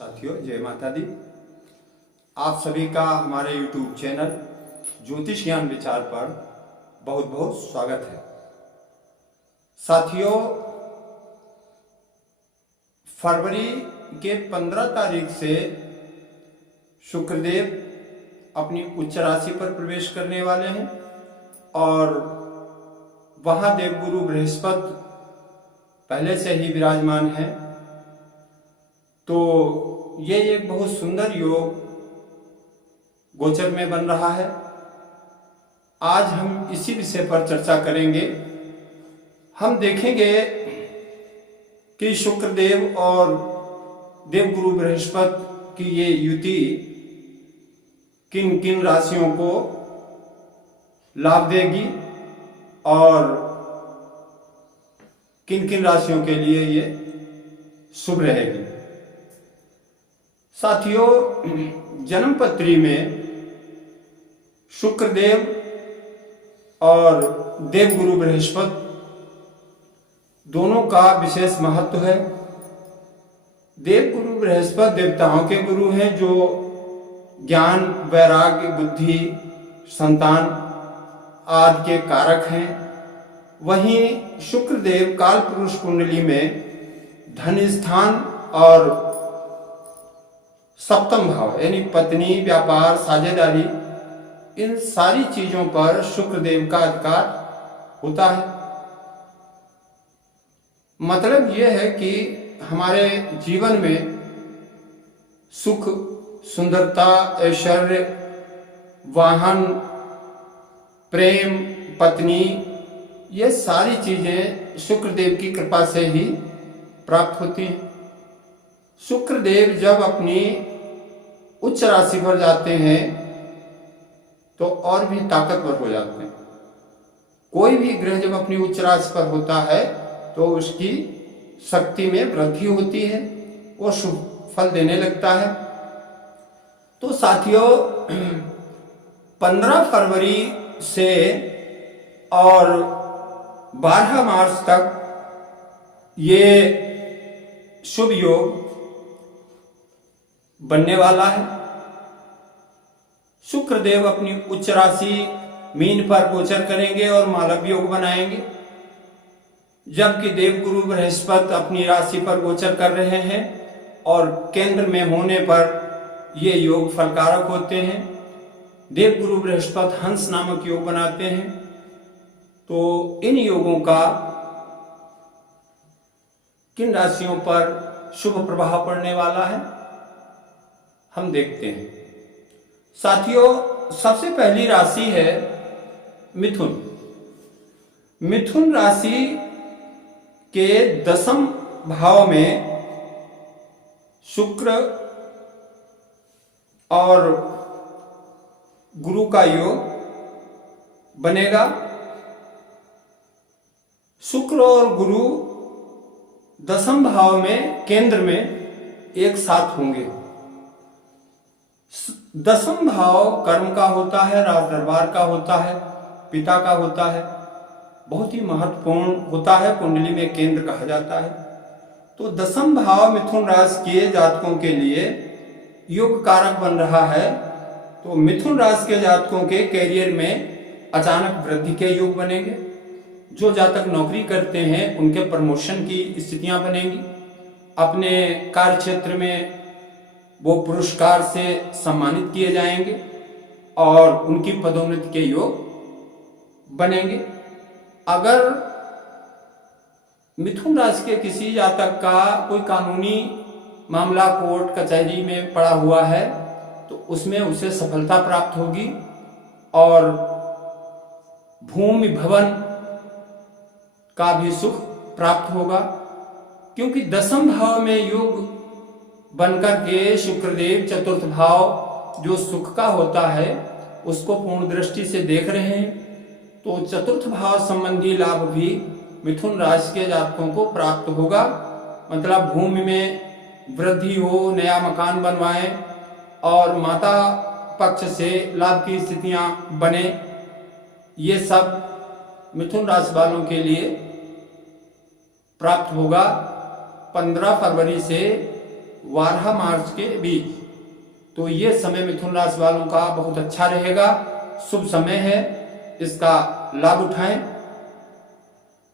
साथियों, जय माता दी। आप सभी का हमारे YouTube चैनल ज्योतिष ज्ञान विचार पर बहुत बहुत स्वागत है। साथियों, फरवरी के 15 तारीख से शुक्रदेव अपनी उच्च राशि पर प्रवेश करने वाले हैं और वहां देवगुरु बृहस्पति पहले से ही विराजमान है। तो ये एक बहुत सुंदर योग गोचर में बन रहा है। आज हम इसी विषय पर चर्चा करेंगे। हम देखेंगे कि शुक्रदेव और देवगुरु बृहस्पति की ये युति किन किन राशियों को लाभ देगी और किन किन राशियों के लिए ये शुभ रहेगी। साथियों, जन्म पत्री में शुक्रदेव और देवगुरु बृहस्पति दोनों का विशेष महत्व है। देवगुरु बृहस्पति देवताओं के गुरु हैं जो ज्ञान, वैराग्य, बुद्धि, संतान आदि के कारक हैं। वहीं शुक्रदेव काल पुरुष कुंडली में धन स्थान और सप्तम भाव यानी पत्नी, व्यापार, साझेदारी, इन सारी चीजों पर शुक्रदेव का अधिकार होता है। मतलब यह है कि हमारे जीवन में सुख, सुंदरता, ऐश्वर्य, वाहन, प्रेम, पत्नी, ये सारी चीजें शुक्रदेव की कृपा से ही प्राप्त होती हैं। शुक्रदेव जब अपनी उच्च राशि पर जाते हैं तो और भी ताकतवर हो जाते हैं। कोई भी ग्रह जब अपनी उच्च राशि पर होता है तो उसकी शक्ति में वृद्धि होती है, वो शुभ फल देने लगता है। तो साथियों, 15 फरवरी से और 12 मार्च तक ये शुभ योग बनने वाला है। शुक्रदेव अपनी उच्च राशि मीन पर गोचर करेंगे और मालव योग बनाएंगे, जबकि देवगुरु बृहस्पति अपनी राशि पर गोचर कर रहे हैं और केंद्र में होने पर ये योग फलकारक होते हैं। देवगुरु बृहस्पति हंस नामक योग बनाते हैं। तो इन योगों का किन राशियों पर शुभ प्रभाव पड़ने वाला है हम देखते हैं। साथियों, सबसे पहली राशि है मिथुन। मिथुन राशि के 10वें भाव में शुक्र और गुरु का योग बनेगा। शुक्र और गुरु 10वें भाव में केंद्र में एक साथ होंगे। 10वां भाव कर्म का होता है, राज दरबार का होता है, पिता का होता है, बहुत ही महत्वपूर्ण होता है, कुंडली में केंद्र कहा जाता है। तो 10वां भाव मिथुन राशि के जातकों के लिए योग कारक बन रहा है। तो मिथुन राशि के जातकों के कैरियर में अचानक वृद्धि के योग बनेंगे। जो जातक नौकरी करते हैं उनके प्रमोशन की स्थितियां बनेंगी। अपने कार्य क्षेत्र में वो पुरस्कार से सम्मानित किए जाएंगे और उनकी पदोन्नति के योग बनेंगे। अगर मिथुन राशि के किसी जातक का कोई कानूनी मामला कोर्ट कचहरी में पड़ा हुआ है तो उसमें उसे सफलता प्राप्त होगी और भूमि भवन का भी सुख प्राप्त होगा, क्योंकि 10वें भाव में योग बनकर के शुक्रदेव चतुर्थ भाव जो सुख का होता है उसको पूर्ण दृष्टि से देख रहे हैं। तो चतुर्थ भाव संबंधी लाभ भी मिथुन राशि के जातकों को प्राप्त होगा। मतलब भूमि में वृद्धि हो, नया मकान बनवाएं और माता पक्ष से लाभ की स्थितियां बने, ये सब मिथुन राशि वालों के लिए प्राप्त होगा 15 फरवरी से 12 मार्च के बीच। तो ये समय मिथुन राशि वालों का बहुत अच्छा रहेगा, शुभ समय है, इसका लाभ उठाएं।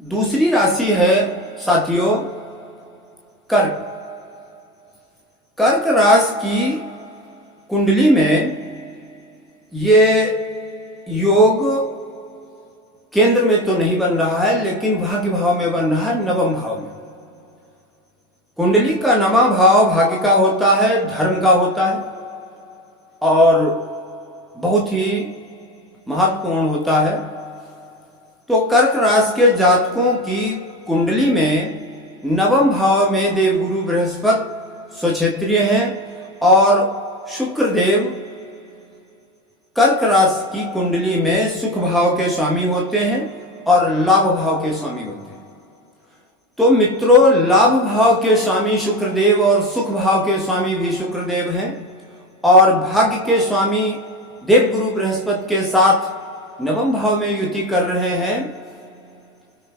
दूसरी राशि है साथियों कर्क। कर्क राशि की कुंडली में ये योग केंद्र में तो नहीं बन रहा है, लेकिन भाग्य भाव में बन रहा है, नवम भाव में। कुंडली का नवम भाव भाग्य का होता है, धर्म का होता है और बहुत ही महत्वपूर्ण होता है। तो कर्क राशि के जातकों की कुंडली में नवम भाव में देवगुरु बृहस्पति स्वक्षेत्रीय हैं और शुक्र देव कर्क राशि की कुंडली में सुख भाव के स्वामी होते हैं और लाभ भाव के स्वामी होते हैं। तो मित्रों, लाभ भाव के स्वामी शुक्रदेव और सुख भाव के स्वामी भी शुक्रदेव हैं और भाग्य के स्वामी देवगुरु बृहस्पति के साथ नवम भाव में युति कर रहे हैं।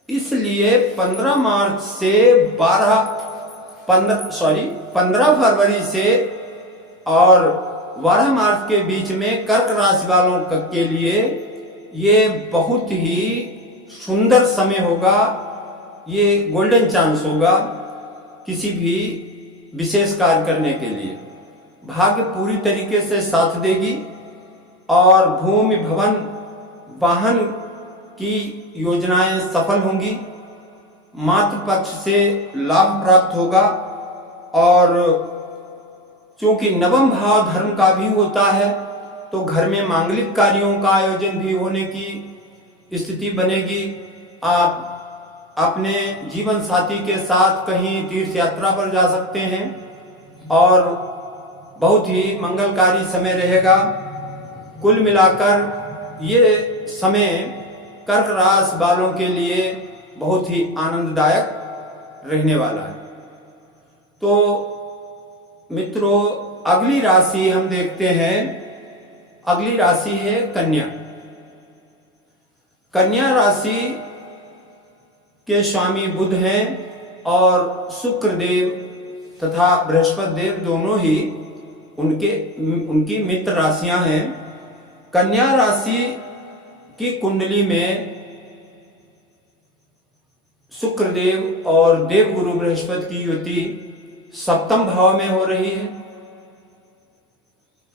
इसलिए 15 मार्च से 15 फरवरी से और 12 मार्च के बीच में कर्क राशि वालों के लिए ये बहुत ही सुंदर समय होगा, ये गोल्डन चांस होगा किसी भी विशेष कार्य करने के लिए। भाग्य पूरी तरीके से साथ देगी और भूमि भवन वाहन की योजनाएं सफल होंगी, मातृ पक्ष से लाभ प्राप्त होगा और चूंकि नवम भाव धर्म का भी होता है तो घर में मांगलिक कार्यों का आयोजन भी होने की स्थिति बनेगी। आप अपने जीवन साथी के साथ कहीं तीर्थ यात्रा पर जा सकते हैं और बहुत ही मंगलकारी समय रहेगा। कुल मिलाकर ये समय कर्क राशि वालों के लिए बहुत ही आनंददायक रहने वाला है। तो मित्रों, अगली राशि हम देखते हैं। अगली राशि है कन्या। कन्या राशि के स्वामी बुध हैं और शुक्र देव तथा बृहस्पति देव दोनों ही उनकी मित्र राशियां हैं। कन्या राशि की कुंडली में शुक्र देव और देवगुरु बृहस्पति की युति सप्तम भाव में हो रही है।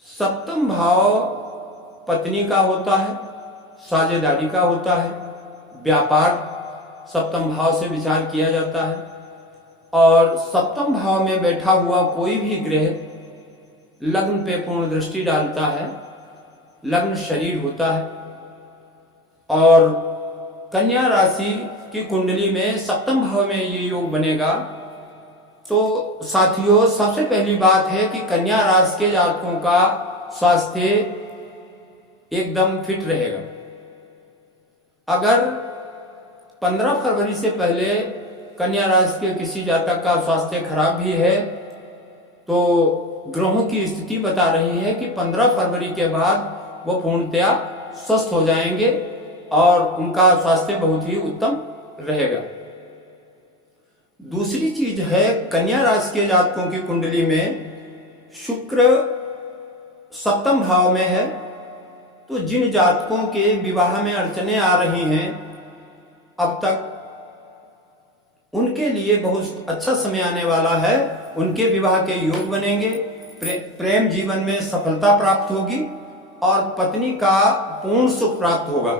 सप्तम भाव पत्नी का होता है, साझेदारी का होता है, व्यापार सप्तम भाव से विचार किया जाता है और सप्तम भाव में बैठा हुआ कोई भी ग्रह लग्न पे पूर्ण दृष्टि डालता है, लग्न शरीर होता है। और कन्या राशि की कुंडली में सप्तम भाव में ये योग बनेगा। तो साथियों, सबसे पहली बात है कि कन्या राशि के जातकों का स्वास्थ्य एकदम फिट रहेगा। अगर 15 फरवरी से पहले कन्या राशि के किसी जातक का स्वास्थ्य खराब भी है तो ग्रहों की स्थिति बता रही है कि 15 फरवरी के बाद वो पूर्णतया स्वस्थ हो जाएंगे और उनका स्वास्थ्य बहुत ही उत्तम रहेगा। दूसरी चीज है, कन्या राशि के जातकों की कुंडली में शुक्र सप्तम भाव में है। तो जिन जातकों के विवाह में अड़चने आ रही हैं अब तक, उनके लिए बहुत अच्छा समय आने वाला है। उनके विवाह के योग बनेंगे, प्रेम जीवन में सफलता प्राप्त होगी और पत्नी का पूर्ण सुख प्राप्त होगा।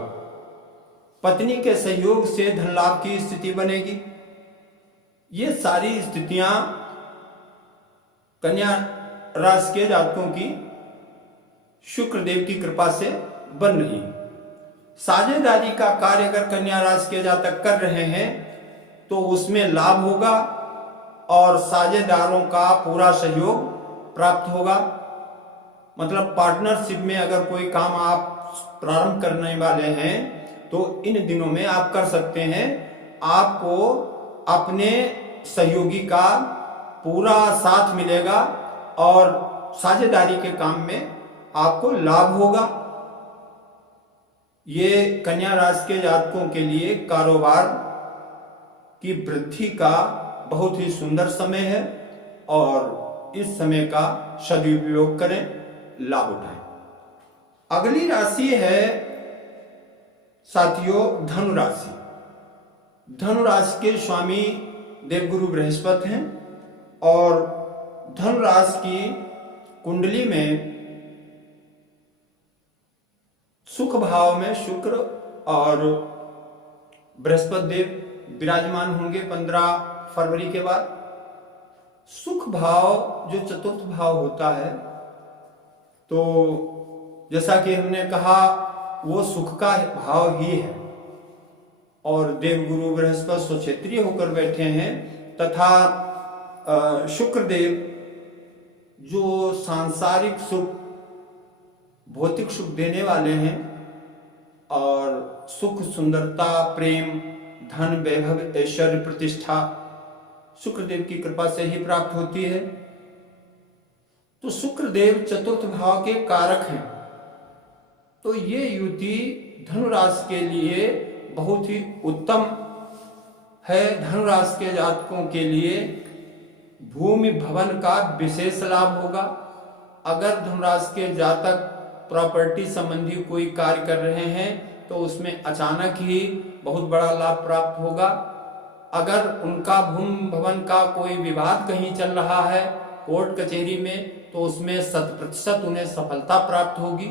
पत्नी के सहयोग से धन लाभ की स्थिति बनेगी। ये सारी स्थितियां कन्या राशि के जातकों की शुक्रदेव की कृपा से बन रही है। साझेदारी का कार्य अगर कन्या राशि के जातक कर रहे हैं तो उसमें लाभ होगा और साझेदारों का पूरा सहयोग प्राप्त होगा। मतलब पार्टनरशिप में अगर कोई काम आप प्रारंभ करने वाले हैं तो इन दिनों में आप कर सकते हैं। आपको अपने सहयोगी का पूरा साथ मिलेगा और साझेदारी के काम में आपको लाभ होगा। ये कन्या राशि के जातकों के लिए कारोबार की वृद्धि का बहुत ही सुंदर समय है और इस समय का सदुपयोग करें, लाभ उठाएं। अगली राशि है साथियों धनु राशि। धनु राशि के स्वामी देवगुरु बृहस्पति हैं और धनु राशि की कुंडली में सुख भाव में शुक्र और बृहस्पति देव विराजमान होंगे 15 फरवरी के बाद। सुख भाव जो चतुर्थ भाव होता है, तो जैसा कि हमने कहा वो सुख का भाव ही है और देवगुरु बृहस्पति स्वक्षेत्रीय होकर बैठे हैं तथा शुक्र देव जो सांसारिक सुख भौतिक सुख देने वाले हैं और सुख सुंदरता प्रेम धन वैभव ऐश्वर्य प्रतिष्ठा शुक्रदेव की कृपा से ही प्राप्त होती है। तो शुक्रदेव चतुर्थ भाव के कारक हैं। तो ये युति धनु राशि के लिए बहुत ही उत्तम है। धनु राशि के जातकों के लिए भूमि भवन का विशेष लाभ होगा। अगर धनु राशि के जातक प्रॉपर्टी संबंधी कोई कार्य कर रहे हैं तो उसमें अचानक ही बहुत बड़ा लाभ प्राप्त होगा। अगर उनका भूमि भवन का कोई विवाद कहीं चल रहा है कोर्ट कचहरी में, तो उसमें 100% उन्हें सफलता प्राप्त होगी।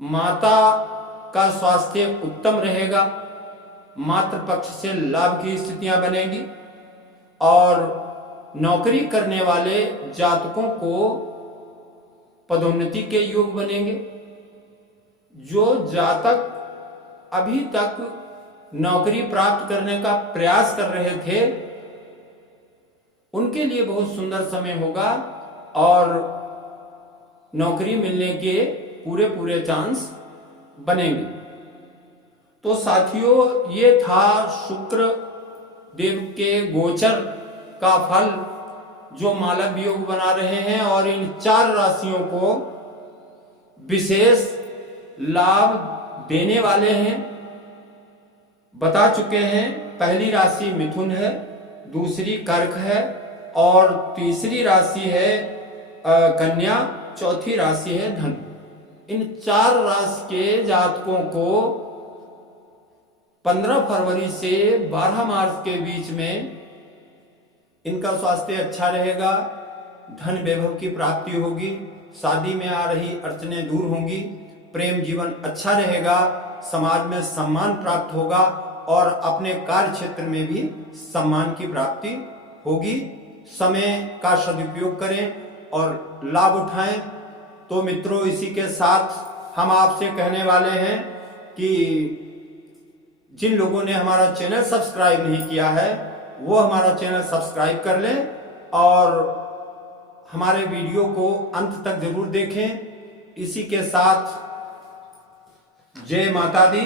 माता का स्वास्थ्य उत्तम रहेगा, मातृ पक्ष से लाभ की स्थितियां बनेगी और नौकरी करने वाले जातकों को पदोन्नति के योग बनेंगे। जो जातक अभी तक नौकरी प्राप्त करने का प्रयास कर रहे थे उनके लिए बहुत सुंदर समय होगा और नौकरी मिलने के पूरे चांस बनेंगे। तो साथियों ये था शुक्र देव के गोचर का फल जो मालव योग बना रहे हैं और इन 4 राशियों को विशेष लाभ देने वाले हैं। बता चुके हैं, पहली राशि मिथुन है, दूसरी कर्क है और तीसरी राशि है कन्या, चौथी राशि है धनु। इन 4 राशि के जातकों को 15 फरवरी से 12 मार्च के बीच में इनका स्वास्थ्य अच्छा रहेगा, धन वैभव की प्राप्ति होगी, शादी में आ रही अड़चनें दूर होंगी, प्रेम जीवन अच्छा रहेगा, समाज में सम्मान प्राप्त होगा और अपने कार्य क्षेत्र में भी सम्मान की प्राप्ति होगी। समय का सदुपयोग करें और लाभ उठाएं। तो मित्रों इसी के साथ हम आपसे कहने वाले हैं कि जिन लोगों ने हमारा चैनल सब्सक्राइब नहीं किया है वो हमारा चैनल सब्सक्राइब कर लें और हमारे वीडियो को अंत तक जरूर देखें। इसी के साथ जय माता दी।